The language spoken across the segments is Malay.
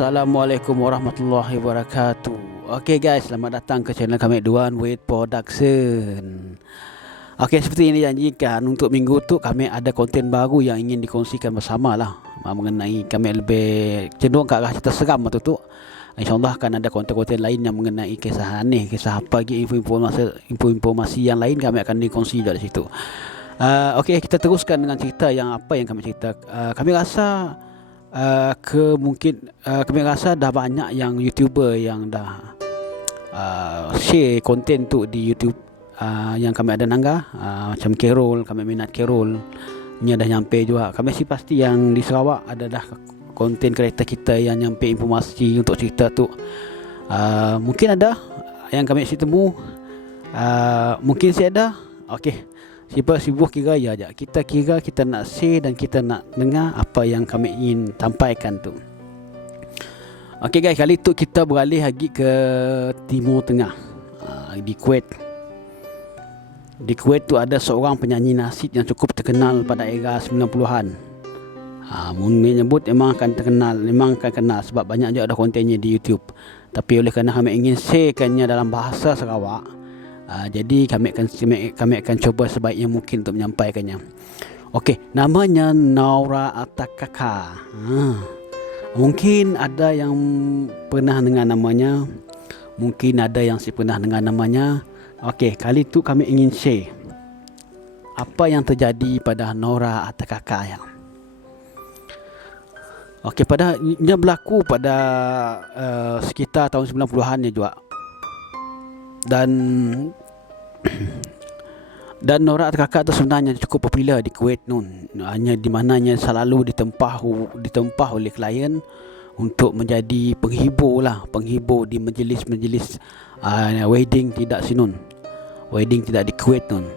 Assalamualaikum warahmatullahi wabarakatuh. Okey guys, selamat datang ke channel kami Duan with Production. Okey, seperti yang dijanjikan, untuk minggu tu kami ada konten baru yang ingin dikongsikan bersama lah, mengenai kami lebih cenderung ke arah cerita seram tu tu. InsyaAllah akan ada konten-konten lain yang mengenai kisah aneh, kisah apa lagi, info-informasi yang lain kami akan dikongsi dari situ. Okey, kita teruskan dengan cerita yang apa yang kami cerita. Kami rasa kami rasa dah banyak yang YouTuber yang dah share konten tu di YouTube, yang kami ada nanggah, macam Carol, kami minat Carol nya dah nyampe juga. Kami sih pasti yang di Sarawak ada dah konten kereta kita yang nyampe informasi untuk cerita tu. Mungkin ada yang kami si temu, mungkin si ada. Okey, sibuk kira ya aja. Kita kira kita nak share dan kita nak dengar apa yang kami ingin sampaikan tu. Okey guys, kali tu kita beralih lagi ke Timur Tengah, di Kuwait. Di Kuwait tu ada seorang penyanyi nasyid yang cukup terkenal pada era 90-an. Mungkin nyebut memang akan terkenal, memang akan kenal sebab banyak juga ada kontennya di YouTube. Tapi oleh kerana kami ingin sharekannya dalam bahasa Sarawak, jadi kami akan cuba sebaik yang mungkin untuk menyampaikannya. Okey, namanya Nora Atakaka. Mungkin ada yang pernah dengar namanya, mungkin ada yang si pernah dengar namanya. Okey, kali tu kami ingin share apa yang terjadi pada Nora Atakaka ya. Okey, ia berlaku pada sekitar tahun 90-an juga. Dan Nora Atakaka tu sebenarnya cukup popular di Kuwait nun. Hanya di mananya selalu ditempah oleh klien untuk menjadi penghibur di majlis-majlis wedding tidak sinun. Wedding tidak di Kuwait nun.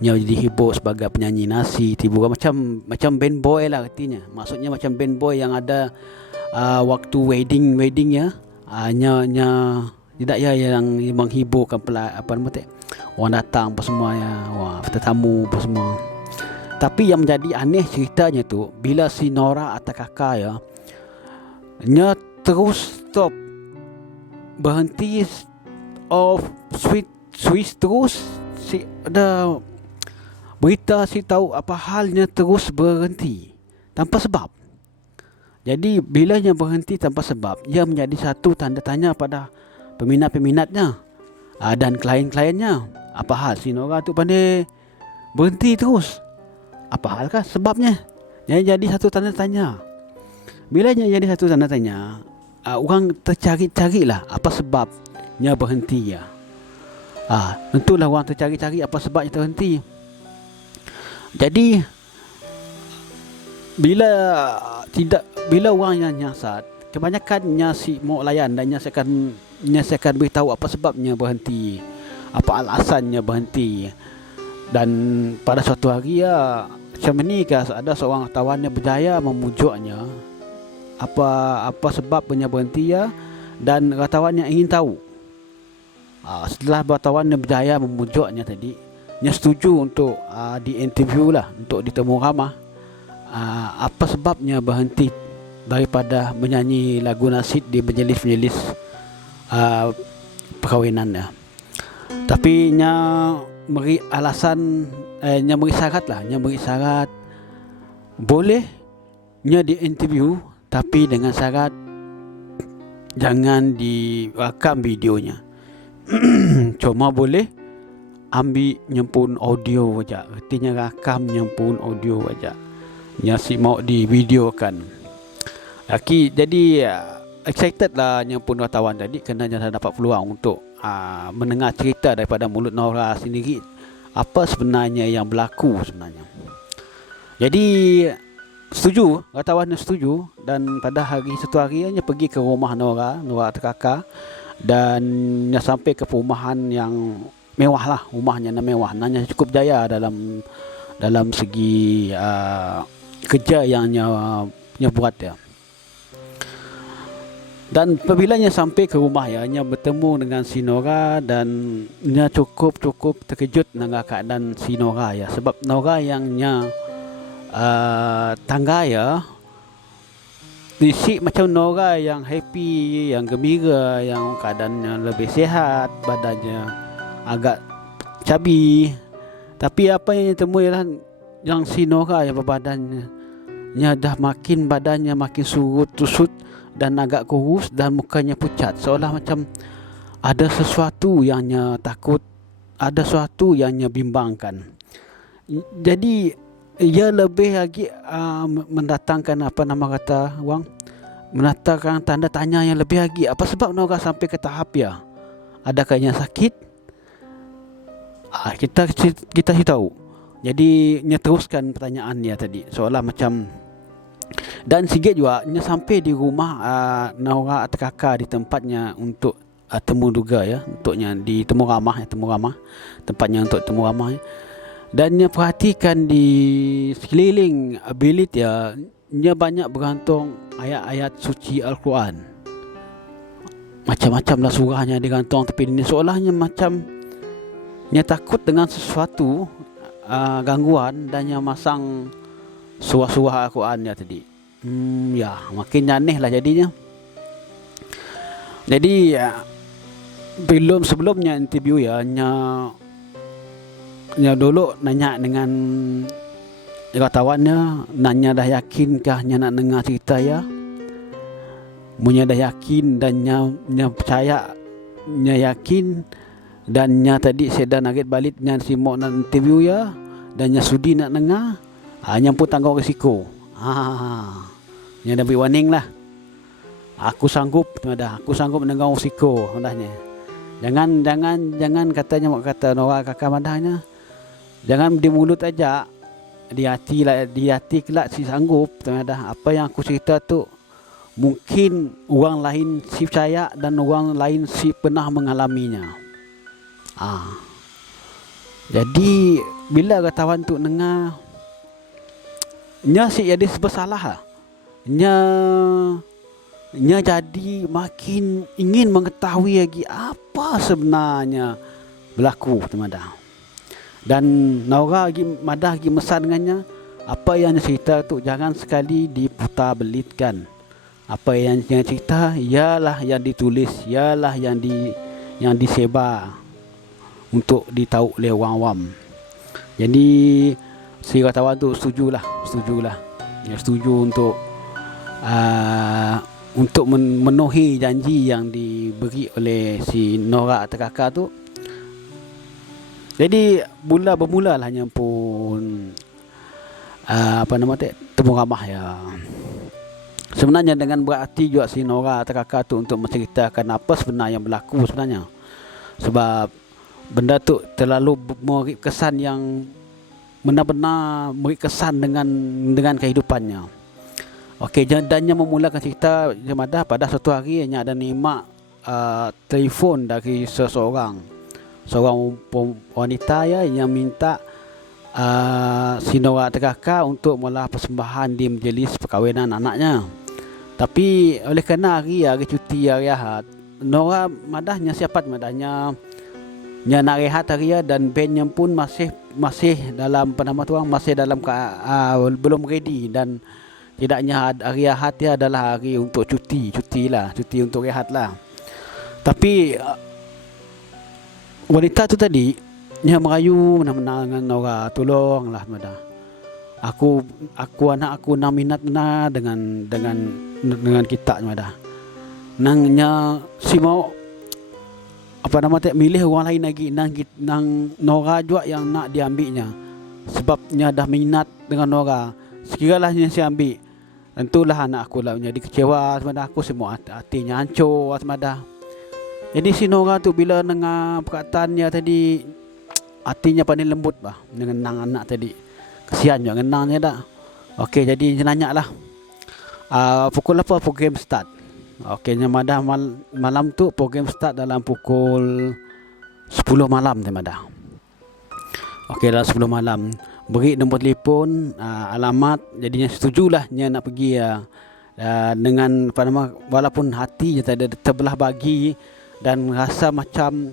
Dia dihibur sebagai penyanyi nasi, tiba macam band boy lah artinya. Maksudnya macam band boy yang ada waktu wedding ya. Hanya tidak ya yang menghiburkan orang datang apa semua ya, tetamu apa semua. Tapi yang menjadi aneh ceritanya tu, bila si Nora Atakaka ya, nya terus stop, berhenti switch terus. Si ada berita si tahu apa halnya terus berhenti tanpa sebab. Jadi bila nya berhenti tanpa sebab, ia menjadi satu tanda tanya pada peminat-peminatnya dan klien-kliennya. Apa hal si Nora tu pandai berhenti terus? Apa halkah sebabnya? Jadi satu tanda tanya. Bila jadi satu tanda tanya, orang tercari-carilah apa sebabnya berhenti ya. Tentulah orang tercari-cari apa sebabnya terhenti. Jadi bila orang yang nyiasat, kebanyakannya si mau layan dan nyiasatkan beritahu apa sebabnya berhenti, apa alasannya berhenti. Dan pada suatu hari ya, macam ni ada seorang tawannya berjaya memujuknya apa sebabnya berhenti ya, dan tawannya ingin tahu. Setelah tawannya berjaya memujuknya tadi, dia setuju untuk di-interview lah, untuk ditemu ramah, apa sebabnya berhenti daripada menyanyi lagu nasyid di majlis-majlis perkahwinan. Tapi nya beri alasan, nya beri syarat boleh nya di-interview, tapi dengan syarat jangan direkam videonya. Cuma boleh ambil nyempun audio saja. Artinya rakam nyempun audio saja. Nya si mau divideokan. Jadi excited lah nyempun wartawan tadi, kerana dia dapat peluang untuk mendengar cerita daripada mulut Nora sendiri, apa sebenarnya yang berlaku sebenarnya. Jadi wartawannya setuju, dan pada satu hari dia pergi ke rumah Nora Atakaka, dan dia sampai ke perumahan yang mewah lah, rumahnya mewah, nanya cukup jaya dalam segi kerja yang nya buat ya. Dan apabila nya sampai ke rumah ya, nya bertemu dengan si Nora, dan nya cukup terkejut dengan keadaan si Nora ya, sebab Nora yang nya tangga ya, si macam Nora yang happy, yang gembira, yang keadaannya lebih sihat, badannya agak cabi. Tapi apa yang temui ialah yang si Nora yang badannya dah makin badannya makin surut tusut dan agak kurus dan mukanya pucat, seolah macam ada sesuatu yang takut, ada sesuatu yang bimbangkan. Jadi ia lebih lagi mendatangkan mendatangkan tanda tanya yang lebih lagi. Apa sebab Nora sampai ke tahap ya? Adakah ia sakit? Kita tahu. Jadi teruskan pertanyaan dia tadi, seolah macam. Dan sikit juga sampai di rumah Nora atau kakak di tempatnya untuk temu duga ya, untuknya di temu ramah tempatnya untuk temu ramah ya. Dan perhatikan di sekeliling bilik ya, banyak bergantung ayat-ayat suci Al-Quran. Macam-macam lah surahnya digantung, tapi ini seolahnya macam takut dengan sesuatu gangguan dan masang surah-surah Al-Quran ya tadi. Ya makin aneh lah jadinya. Jadi sebelumnya interview ya, dulu nanya dengan wartawannya, nanya dah yakinkah nak dengar cerita ya. Munya dah yakin dan percaya, yakin dan tadi saya dah naget balik simok nak interview ya, dan sudi nak dengar. Hanya pun tanggung risiko. Dah beri warning lah. Aku sanggup menanggung risiko madahnya. Jangan katanya mak kata Nora kakak madahnya. Jangan di mulut aja, di hati kelak si sanggup. Madah apa yang aku cerita tu mungkin orang lain si percaya dan orang lain si pernah mengalaminya. Jadi bila kawan tu dengar, si jadi bersalah. Jadi makin ingin mengetahui lagi apa sebenarnya berlaku madah. Dan Nora madah mesan dengannya, apa yang cerita tu jangan sekali diputar belitkan. Apa yang cerita ialah yang ditulis, ialah yang disebar untuk ditahu oleh orang awam. Jadi si wartawan tu setujulah. Setuju untuk memenuhi janji yang diberi oleh si Nora atau kakak tu. Jadi bermula lah pun temu ramah ya. Sebenarnya dengan berarti juga si Nora atau kakak tu untuk menceritakan apa sebenarnya yang berlaku sebenarnya. Sebab benda tu terlalu memberi kesan yang benar-benar memberi kesan dengan kehidupannya. Okey, dannya memulakan cerita Jemadah pada satu hari hanya ada nikmat telefon dari seorang wanita ya, yang minta si Nora kakak untuk mula persembahan di majlis perkahwinan anaknya. Tapi oleh kerana hari cuti, hari Ahad, Nora madahnya siapa madahnya nak rehat hari dan bandnya pun masih dalam masih dalam belum ready, dan tidaknya hari Ahad dia adalah hari untuk cuti untuk rehat lah. Tapi wanita tu tadi dia merayu menang dengan Nora, tolonglah madah. Aku anak aku nak minat benar dengan kita madah. Nangnya si mau milih orang lain lagi nang Nora juga yang nak diambilnya. Sebabnya dah minat dengan Nora. Sekiralah yang saya ambil, tentulah anak aku lah jadi kecewa semadah, aku semua hatinya hancur semadah. Jadi si Nora tu bila dengar perkataannya tadi, hatinya paling lembut bah dengan anak tadi. Kesian juga ngenangnya dah. Okey, jadi nanya lah. Pukul apa program start? Okey, madah malam tu program start dalam pukul 10 malam madah. Okey, dalam 10 malam. Beri nombor telefon, alamat, jadinya setujulah dia nak pergi dengan walaupun hatinya terbelah bagi dan rasa macam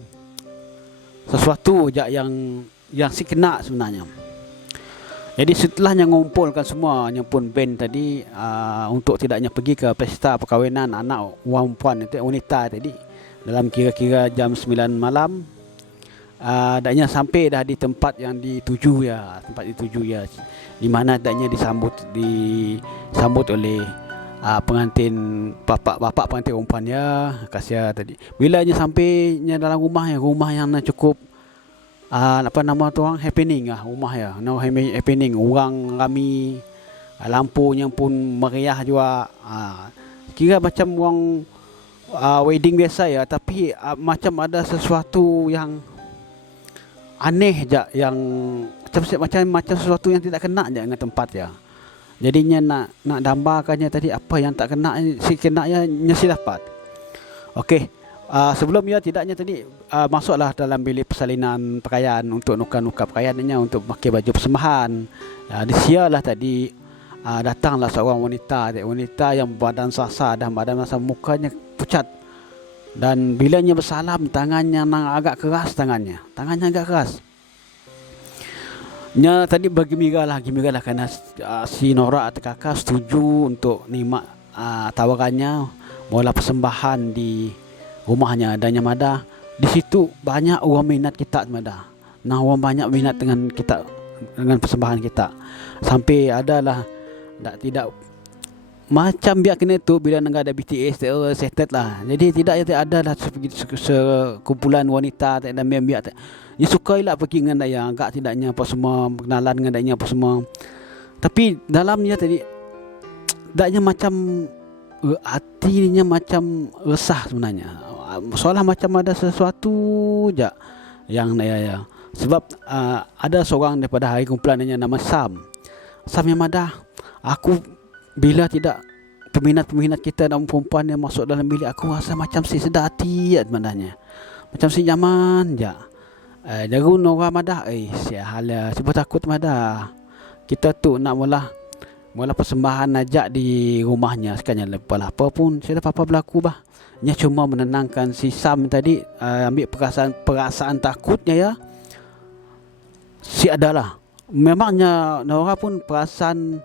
sesuatu je yang si kena sebenarnya. Jadi setelahnya ngumpulkan semuanya pun band tadi untuk tidaknya pergi ke pesta perkahwinan anak puan itu wanita tadi dalam kira-kira jam 9 malam, daknya sampai dah di tempat yang dituju ya, di mana daknya disambut oleh pengantin bapak pengantin perempuan ya, kasih tadi. Bila nya sampainya dalam rumah yang cukup apa nama tu orang happening rumah ya, no happening, orang ramai, lampunya pun meriah juga, kira macam orang wedding biasa ya, tapi macam ada sesuatu yang aneh je, yang macam sesuatu yang tidak kena je dengan tempat ya. Jadinya nak gambarkannya tadi apa yang tak kena, si kena ya nyesi dapat. Okey. Sebelum ya tidaknya tadi masuklah dalam bilik persalinan pakaian untuk nukar-nukar pakaiannya, untuk pakai baju persembahan. Di sialah tadi datanglah seorang wanita yang badan sasar dan badan masa mukanya pucat. Dan bilanya bersalam, tangannya agak keras, tangannya agak keras. Nya tadi gembira lah kerana si Nora atau kakak setuju untuk nikmat tawarannya mula persembahan di rumahnya. Dan yang ada di situ banyak orang minat kita mada. Nah, orang banyak minat dengan kita, dengan persembahan kita. Sampai adalah tidak macam biar kena tu bila negara ada BTS settled lah. Jadi tidak ada lah sekumpulan wanita tak ada biar dia suka lah pergi dengan daya, agak tidaknya apa semua kenalan dengan daya apa semua. Tapi dalamnya tadi daknya macam hatinya macam resah sebenarnya. Seolah macam ada sesuatu je yang ya. Sebab ada seorang daripada hari kumpulannya nama Sam yang ada, aku bila tidak peminat-peminat kita dan perempuan yang masuk dalam bilik, aku rasa macam si sedar hati sebenarnya, macam si nyaman je. Jarun orang madah siahala sebab takut madah kita tu nak mula persembahan ajak di rumahnya sekalian lepas apa pun saya apa berlaku bah. Nya cuma menenangkan si Sam tadi, ambil perasaan takutnya ya. Si adalah memangnya Nora pun perasaan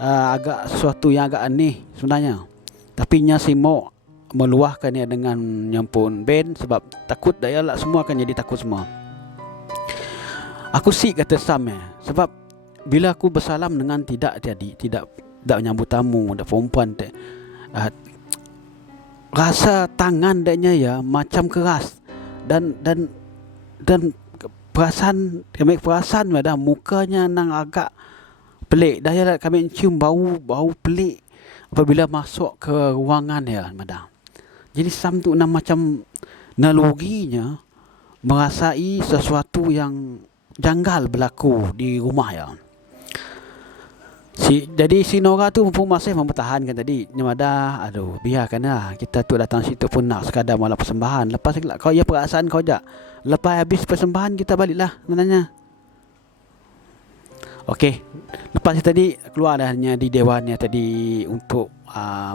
agak sesuatu yang agak aneh sebenarnya. Tapi nya si mau meluahkannya dengan nyampun band sebab takut daya lah, semua akan jadi takut semua. Aku kata Sam sebab bila aku bersalam dengan tidak menyambut tamu, ada perempuan rasa tangan daknya ya macam keras dan perasaan ada mukanya nang agak pelik. Dah kami cium bau pelik apabila masuk ke ruangan ya madam. Jadi Sam tu macam nalurinya merasai sesuatu yang janggal berlaku di rumah ya. Jadi si Nora tu pun masih mempertahankan tadi. Nyamada, aduh biarkanlah kita tu datang situ pun nak sekadar malam persembahan. Lepas kau ya perasaan kau je. Lepas habis persembahan kita baliklah sebenarnya. Okey. Lepas tadi keluar dahnya di dewannya tadi untuk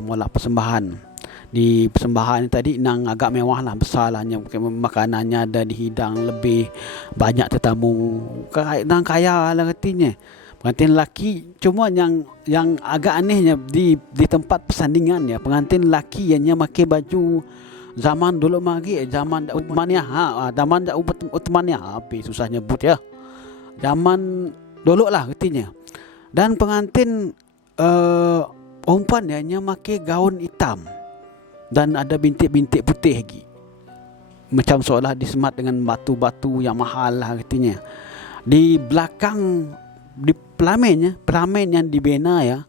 mula persembahan. Di persembahan tadi nang agak mewah lah, besar lah, makanannya ada dihidang lebih banyak tetamu, nang kaya lah katanya. Pengantin lelaki cuma yang agak anehnya di tempat persandingan ya, pengantin lelaki yang pakai baju zaman dulu lagi, zaman Uthmaniyah, zaman Uthmaniyah, apa susah nyebut ya, zaman dulu lah katanya. Dan pengantin perempuan yang pakai gaun hitam dan ada bintik-bintik putih lagi, macam seolah disemat dengan batu-batu yang mahal lah katanya. Di belakang di pelamin yang dibina ya,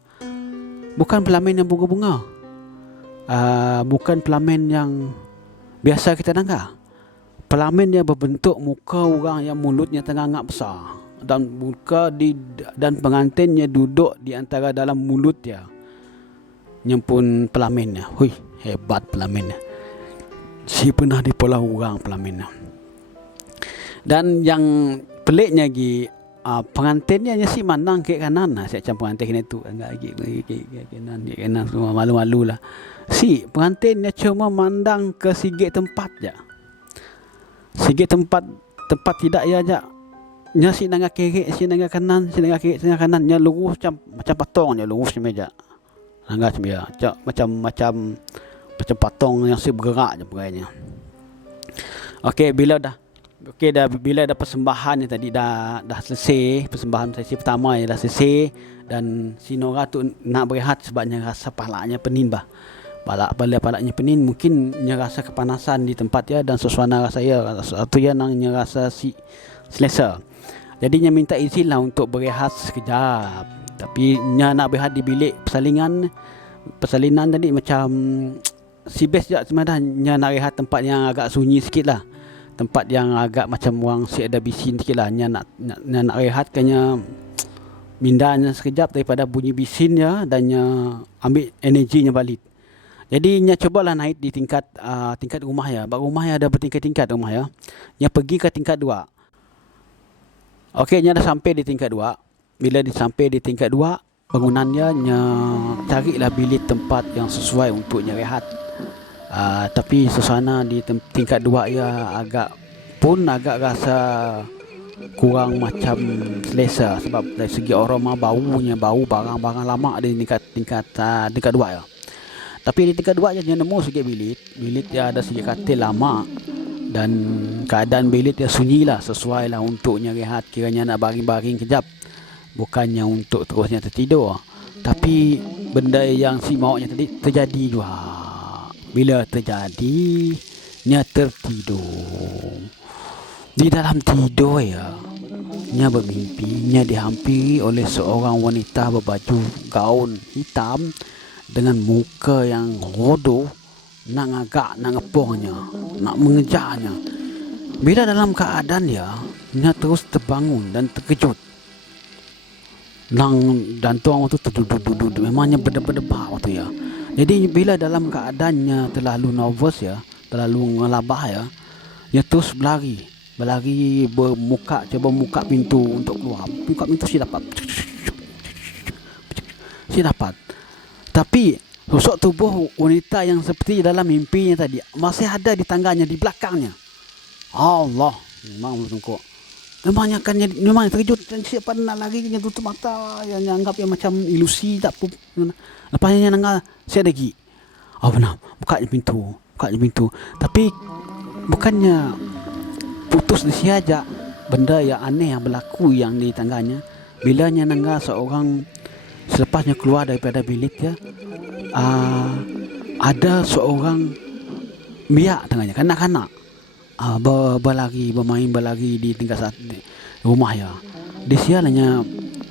bukan pelamin yang bunga-bunga, bukan pelamin yang biasa kita dengar. Pelamin yang berbentuk muka orang yang mulutnya terangap besar dan dan pengantinnya duduk di antara dalam mulut dia. Nyempun pelaminnya. Hui, hebat pelaminnya. Si pernah dipola orang pelaminnya. Dan yang peliknya lagi, pengantinnya si mandang ke kanan lah. Saya macam pengantin kena tu enggak ke kanan semua malu-malu lah. Si pengantinnya cuma mandang ke sigit tempat je. Sigit tempat tidak ya aja. nya si nangga kiri, si nangga kanan, si nangga kiri, si nangga kanan, nya lurus macam patong, nya lurus meja. Nangga macam ya, macam patong yang si bergerak je perayanya. Okey, bila dah bila dah persembahan ni tadi dah selesai, persembahan sesi pertama yang dah selesai, dan si Nora tu nak berehat sebabnya rasa palanya penin bah. Palanya penin, mungkin nya rasa kepanasan di tempat ya, dan suasana rasa ya satu ya nang nya rasa si selesa. Jadi nya minta izin lah untuk berehat sekejap. Tapi nya nak berehat di bilik persalinan tadi macam si best je sebenarnya. Nya nak rehat tempat yang agak sunyi sikit lah, tempat yang agak macam orang si ada bisin sikit lah. Nya nak rehat kanya mindanya sekejap daripada bunyi bisin ya, dan nya ambil energinya balik. Jadi nya cubalah naik di tingkat rumah ya. Rumah ya ada bertingkat-tingkat rumah ya. Nya pergi ke tingkat 2. Okey, nya dah sampai di tingkat 2. Bila sampai di tingkat 2, bangunannya nya carilah bilik tempat yang sesuai untuk nya rehat. Tapi suasana di tingkat 2 ya agak rasa kurang macam selesa, sebab dari segi aroma bau barang-barang lama di tingkat 2 ya. Tapi di tingkat 2 je nya nemu sikit bilik dia ada sikit katil lama, dan keadaan bilik dia sunyi lah, sesuai lah untuk nya rehat, kiranya nak baring-baring kejap, bukannya untuk terusnya tertidur. Tapi benda yang si maunya tadi terjadi juga. Bila terjadi, nya tertidur. Di dalam tidur ya, nya bermimpi nya dihampiri oleh seorang wanita berbaju gaun hitam dengan muka yang rodoh, nak ngagak, nak ngepongnya, nak mengejarnya. Bila dalam keadaan dia, nya terus terbangun dan terkejut. Dan tuang waktu tu memangnya berdebak waktu ya. Jadi bila dalam keadaannya terlalu nervous ya, terlalu ngelabah ya, dia terus berlari cuba buka pintu untuk keluar. Buka pintu si dapat. Tapi sosok tubuh wanita yang seperti dalam mimpinya tadi masih ada di tangganya, di belakangnya. Allah, memang bertengkuk. Memang terkejut, dan siapa nak lari, dia tutup mata, yang anggap yang macam ilusi tak apa. Lepasnya nanggal saya lagi. Oh benar, buka pintu. Tapi bukannya putus di siaja, benda yang aneh yang berlaku yang di tangganya. Bila nya nanggal seorang selepasnya keluar daripada bilik ya, ada seorang biak tangannya, kanak-kanak berlari di tingkat rumah ya. Di sialnya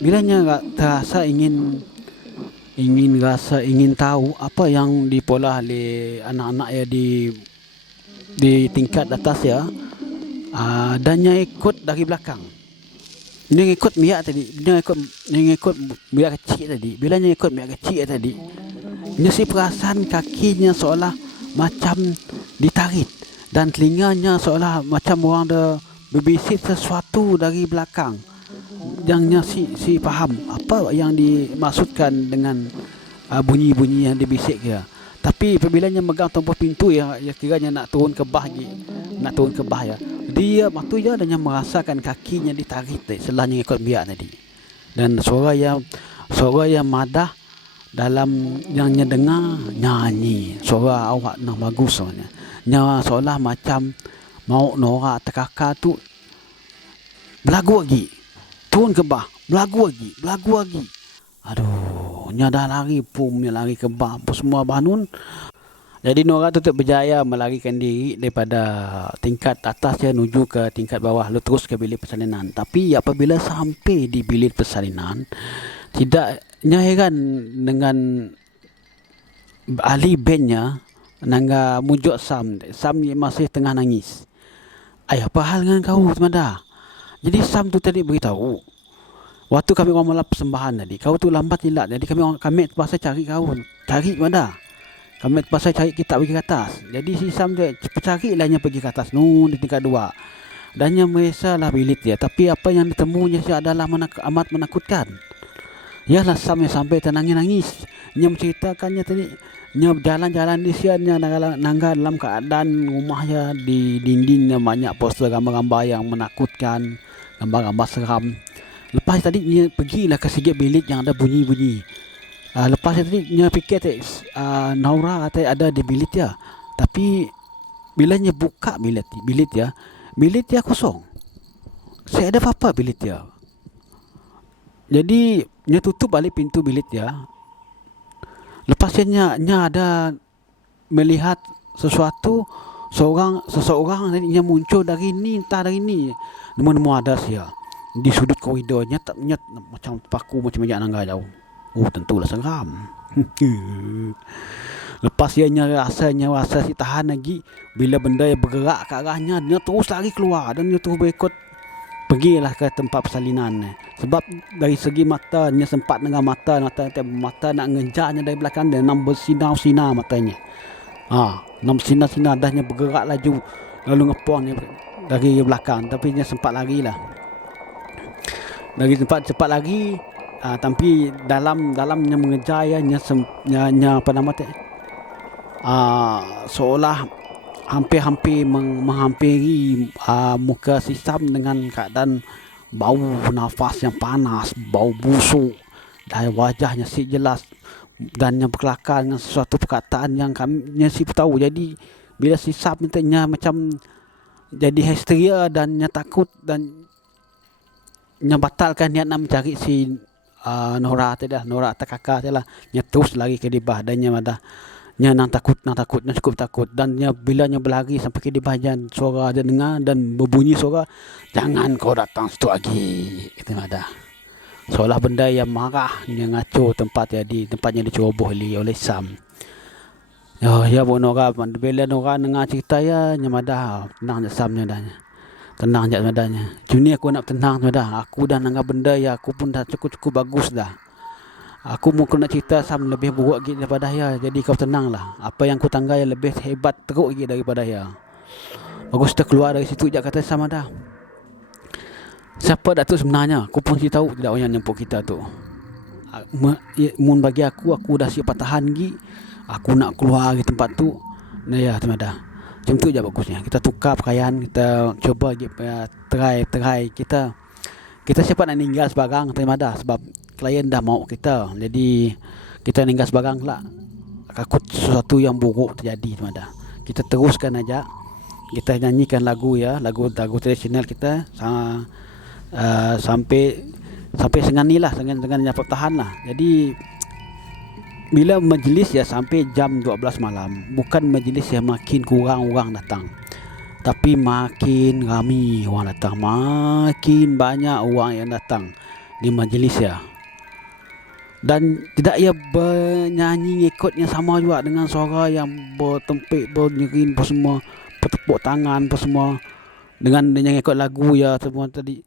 bilanya terasa ingin tahu apa yang dipolah oleh anak-anak ya di tingkat atas ya. Dan nya ikut dari belakang. Dia ikut biak tadi, dia ikut biak kecil tadi. Bila nya ikut biak kecil tadi, nya si perasan kakinya seolah macam ditarik, dan telinganya seolah macam orang ada berbisik sesuatu dari belakang. Yang si faham apa yang dimaksudkan dengan bunyi-bunyi yang dibisik dia. Tapi apabila nya megang tombol pintu ya kiranya nak turun ke bah ya. Dia waktu dia adanya merasakan kakinya ditarik selanya ikut biak tadi. Dan suara yang madah dalam yang nya dengar nyanyi. Suara awak nak bagus soalnya. Nya seolah macam mau Nora terkakar tu belagu lagi. Turun ke bah, belagu lagi. Aduh, nya dah lari ke bah, semua bangun. Jadi Nora tetap berjaya melarikan diri daripada tingkat atas ya menuju ke tingkat bawah, lalu terus ke bilik persalinan. Tapi apabila sampai di bilik persalinan, tidaknya heran dengan ahli bandnya nangga mujuk Sam masih tengah nangis. Apa hal dengan kau semada? Jadi Sam tu tadi beritahu, waktu kami orang malam persembahan tadi, kau tu lambat hilang. Jadi kami terpaksa cari kau. Cari mana? Kami terpaksa cari kitab pergi ke atas. Jadi si Sam dia cari lahnya pergi ke atas. Di tingkat 2. Dan yang meresalah bilik dia. Tapi apa yang ditemunya adalah amat menakutkan. Yalah Sam yang sampai nangis. Dia menceritakannya tadi. Dia berjalan-jalan di siannya nangga dalam keadaan rumahnya di dindingnya banyak poster gambar-gambar yang menakutkan. gambar-gambar seram. Lepas tadi dia pergilah ke sikit bilik yang ada bunyi-bunyi. Lepas tadi dia fikir Naura ada di bilik dia. Tapi bila dia buka bilik dia kosong. Saya ada apa-apa bilik dia. Jadi dia tutup balik pintu bilik dia. Lepas dia ada melihat sesuatu, seseorang yang muncul dari ni, entah dari ni. Nemu ada sia di sudut koridornya, tak nyat macam paku macam banyak nangga jauh. Oh, tentulah seram. Lepas dia rasa si tahan lagi, bila benda yang bergerak ke arahnya, dia terus lari keluar dan dia terus berikut pergilah ke tempat persalinan. Sebab dari segi mata, dia sempat dengan mata nak ngejarnya dari belakang dia, nak bersinar-sinar matanya. Nak bersinar-sinar, dah dia bergerak laju lalu ngepong dari belakang, tapi dia sempat larilah. Dari cepat lagi, tapi dalamnya mengejar nya apa nama tu? Seolah hampir menghampiri muka si Sam dengan keadaan bau nafas yang panas, bau busuk, dan wajahnya si jelas dan yang berkelakar dengan sesuatu perkataan yang kami si tahu. Jadi bila si Sam nya macam jadi histeria dan nya takut dan nya batalkan niat nak mencari si Nora atau kakak lah. Nya terus lari ke dibah dan nya nang takut nya cukup takut. Dan nya bila nya berlari sampai ke dibah, suara dia dengar dan berbunyi suara, "Jangan kau datang situ lagi." Kita ada seolah benda yang marah yang ngaco tempatnya diceroboh oleh Sam. Ya bu Nora, bila Nora dengar cerita nya madah tenang je Sam nya dah. Tenang je madanya. Juni aku nak tenang dah. Aku dah nanggap benda ya, aku pun dah cukup bagus dah. Aku mungkin nak cerita Sam lebih buruk lagi daripada ya. Jadi kau tenanglah. Apa yang aku tangga yang lebih hebat teruk lagi daripada ya. Bagus kita keluar dari situ je, kata Sam dah. Siapa Datuk sebenarnya? Aku pun tahu tidak orang nampak kita tu. Mun bagi aku dah siap tahan lagi. Aku nak keluar dari tempat tu. Nah ya, dah. Macam tu je bagusnya. Kita tukar pakaian, kita cuba try kita siapa nak ninggal sebarang terima dah, sebab klien dah mau kita. Jadi kita ninggal sebarang lah, takut sesuatu yang buruk terjadi terima dah. Kita teruskan aja. Kita nyanyikan lagu tradisional kita sampai dengan ni lah, dengan dapat tahan lah. Jadi bila majlis sampai jam 12 malam. Bukan majlis makin kurang orang datang, tapi makin ramai orang datang. Makin banyak orang yang datang di majlis Dan tidak bernyanyi ikutnya sama juga dengan suara yang bertempik, bernyerin apa semua, bertepuk tangan apa semua. Dengan yang ikut lagu semua tadi.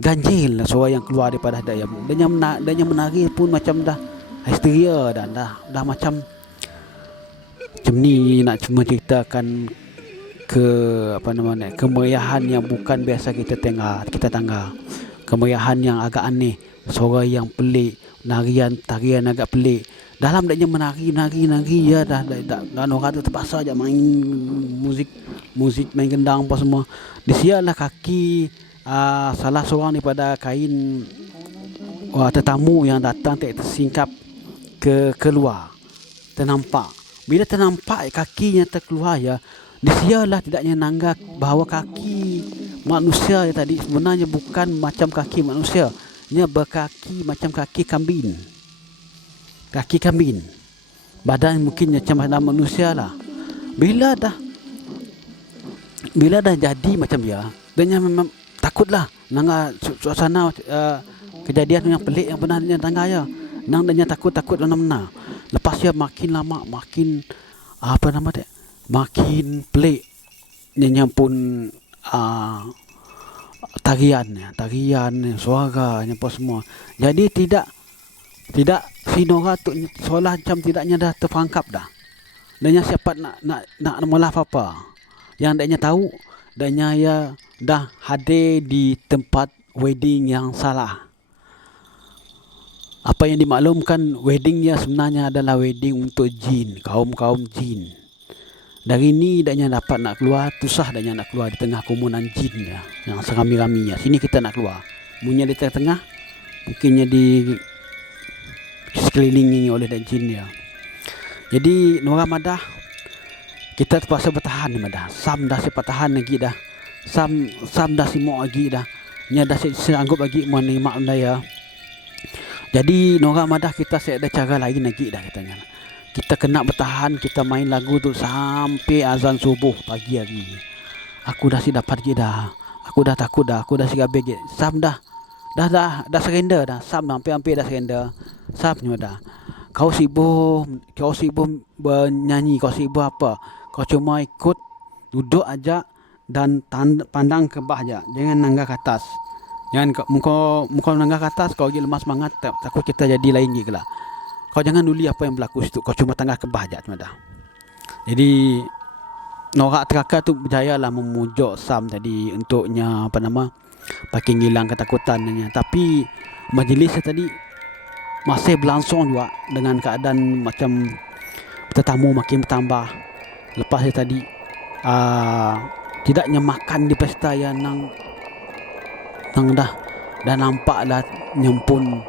Ganjil lah suara yang keluar daripada daya. Dan yang menari pun macam dah histeria dan dah macam ni nak cuma ceritakan kemeriahan yang bukan biasa kita tangga. Kemeriahan yang agak aneh, suara yang pelik, tarian agak pelik. Dalam daknya menari ya dah orang tu terpaksa aja main musik main gendang apa semua. Disialah kaki salah seorang daripada kain tetamu yang datang tersingkap keluar, ternampak. Bila ternampak kakinya terkeluar disialah tidaknya nanggak bahawa kaki manusia tadi sebenarnya bukan macam kaki manusia. Ia berkaki macam kaki kambing. Kaki kambing. Badan mungkin macam badan manusia lah. Bila dah jadi macam dan memang takutlah nangga suasana kejadian yang pelik yang benar tangga nang dan takut benar-benar. Lepas makin lama makin makin pelik yang pun tarian suara apa semua. Jadi tidak si Nora tu seolah macam tidaknya dah terperangkap dah. Dan siapa nak mula apa. Yang daknya tahu dan dah hadir di tempat wedding yang salah. Apa yang dimaklumkan weddingnya sebenarnya adalah wedding untuk jin, kaum jin. Dari ni daknya dapat nak keluar, susah daknya nak keluar di tengah kerumunan jin dia yang serami-raminya. Sini kita nak keluar. Punya di tengah, mungkinnya di sekelilingi oleh dan jin dia. Jadi Nora Madah kita terpaksa bertahan ni Madah. Sam dah sempat tahan lagi dah. Sam dah simok lagi dah. Nya dah sanggup lagi menerima daya. Jadi Nora Madah kita saya ada cara lain lagi dah katanya. Kita kena bertahan, kita main lagu tu sampai azan subuh pagi hari. Aku dah si dapat lagi dah. Aku dah takut dah, aku dah si habis je. Sam dah surrender dah. Sam hampir dah surrender. Sam nyo dah. Kau sibuk bernyanyi, kau sibuk apa? Kau cuma ikut duduk aja dan pandang ke bawah aja. Jangan nanggak ke atas. Jangan muka nanggak ke atas, kau lagi lemah semangat, takut kita jadi lain je lah. Kau jangan duli apa yang berlaku situ. Kau cuma tanggah ke bawah aja cuma dah. Jadi Norak Teraka tu berjaya lah memujuk Sam tadi untuknya pakai ngilang ketakutannya. Tapi majlis tadi masih berlangsung juga dengan keadaan macam tetamu makin bertambah. Lepas tadi tidaknya makan di pesta yang nang dah nampak lah nyempun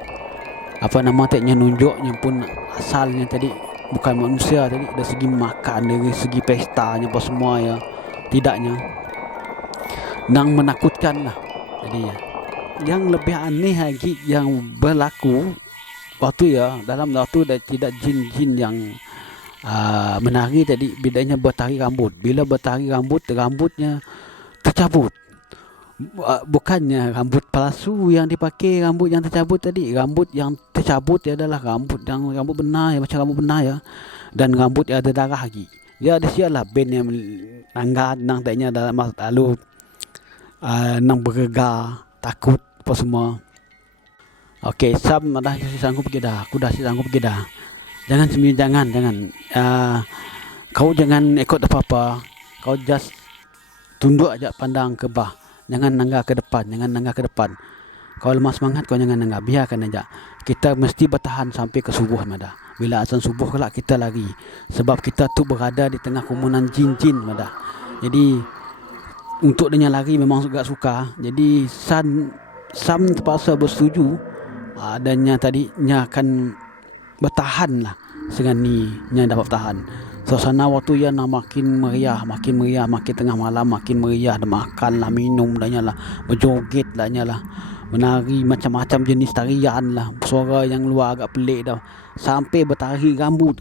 teknya nunjuknya pun asalnya tadi bukan manusia tadi, dari segi makan, dari segi pestanya apa semua ya, tidaknya nang menakutkan lah. Jadi yang lebih aneh lagi yang berlaku waktu dalam waktu tidak jin-jin yang menari tadi, bedanya bertari rambut. Bila bertari rambutnya tercabut. Bukannya rambut palsu yang dipakai, rambut yang tercabut tadi. Rambut yang tercabut adalah rambut benar, macam rambut benar ya. Dan rambut yang ada darah lagi. Dia ada sialah band yang langgar nang taknya dalam masa lalu nang bergegar, takut apa semua. Okey, Sam dah sanggup pergi dah. Aku dah sanggup pergi dah. Jangan sembunyi, jangan. Kau jangan ikut apa-apa. Kau just tunduk aja pandang ke bawah. Jangan nanggak ke depan. Kau lemah semangat, kau jangan nanggak. Biarkan aja. Kita mesti bertahan sampai ke subuh Madah. Bila azan subuh kelak kita lari. Sebab kita tu berada di tengah kerumunan jin-jin Madah. Jadi untuk dia lari memang agak suka. Jadi Sam terpaksa bersetuju. Adanya tadi nya akan bertahan lah. Dengan ni nya dapat bertahan. Suasana waktu yang makin meriah, makin tengah malam, makin meriah. Dah makan lah, minum dah lah, berjoget dah lah, menari macam-macam jenis tarian lah. Suara yang luar agak pelik dah. Sampai bertari rambut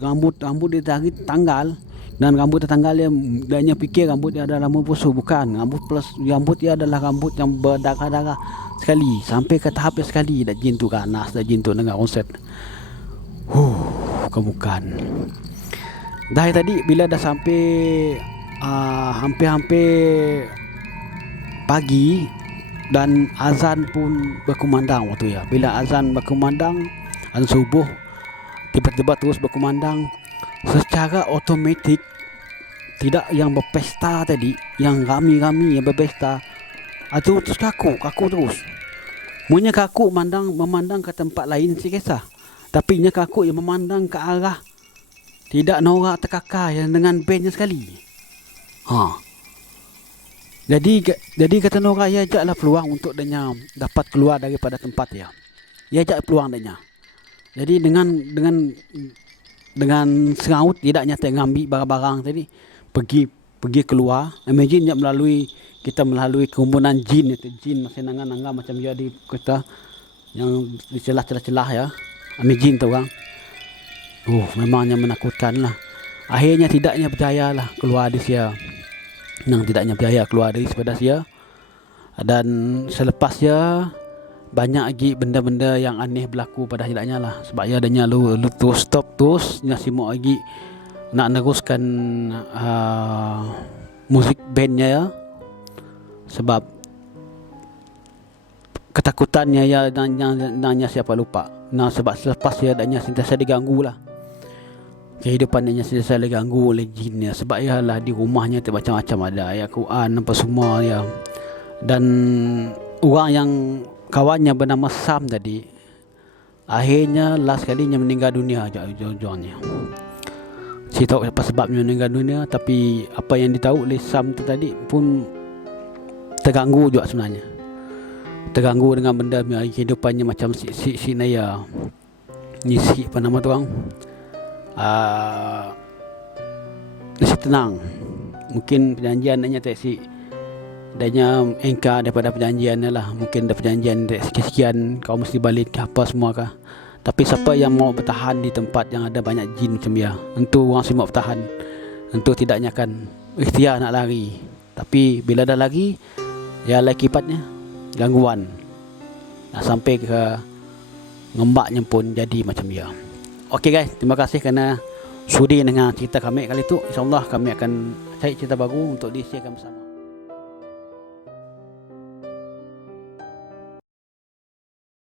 dia tari tanggal. Dan rambut tertanggal dia fikir rambut dia adalah rambut busuk. Bukan, rambut dia adalah rambut yang berdarah-darah sekali. Sampai ke tahap sekali dah jin tu ganas, dah jin tu dengar konsert. Bukan. Dah tadi bila dah sampai hampir-hampir pagi dan azan pun berkumandang waktu ya. Bila azan berkumandang, azan subuh tiba-tiba terus berkumandang secara automatik. Tidak yang berpesta tadi, yang rami-rami yang berpesta, itu terus kaku terus. Munya kaku memandang ke tempat lain si kisah. Tapi nya kaku yang memandang ke arah tidak Norak Teraka yang dengan bandnya sekali. Jadi kata Norak, ia ajaklah peluang untuk dia dapat keluar daripada tempat ya. Ia ajak peluang dia. Jadi dengan seraut tidaknya mengambil barang-barang tadi, pergi keluar. Imagine kita melalui kerumunan jin itu, jin masih nangga-nangga macam dia di kota yang di celah-celah ya. Imagine tu orang. Memangnya menakutkan lah. Akhirnya tidaknya berjaya lah keluar dari sia. Tidaknya berjaya keluar dari sepada sia. Dan selepasnya banyak lagi benda-benda yang aneh berlaku pada tidaknya lah. Sebab ya adanya lu terus stop terus nya simuk lagi nak neruskan musik bandnya ya. Sebab ketakutannya ya nanya siapa lupa. Sebab selepas dia adanya sentiasa diganggu lah. Kehidupan dia sentiasa diganggu oleh jin ya. Sebab ya lah di rumahnya macam-macam ada ayat Quran apa semua ya. Dan orang yang kawannya bernama Sam tadi akhirnya last kalinya meninggal dunia jauh-jauhnya. Cerita lepas sebabnya meninggal dunia, tapi apa yang ditahu oleh Sam tu tadi pun terganggu juga sebenarnya. Terganggu dengan benda kehidupannya macam si Naya ni, si apa nama tu orang, si tenang. Mungkin perjanjian nanya tak si adanya engkar daripada perjanjian lah, mungkin ada perjanjian sekian-sekian kau mesti balik apa semua kah. Tapi siapa yang mau bertahan di tempat yang ada banyak jin macam dia, tentu orang semua bertahan, tentu tidaknya akan ikhtiar nak lari. Tapi bila dah lari, ya akibatnya gangguan, sampai ke ngembaknya pun jadi macam dia. Okey guys, terima kasih kerana sudi dengan cerita kami kali itu. InsyaAllah kami akan cari cerita baru untuk di-sharekan bersama.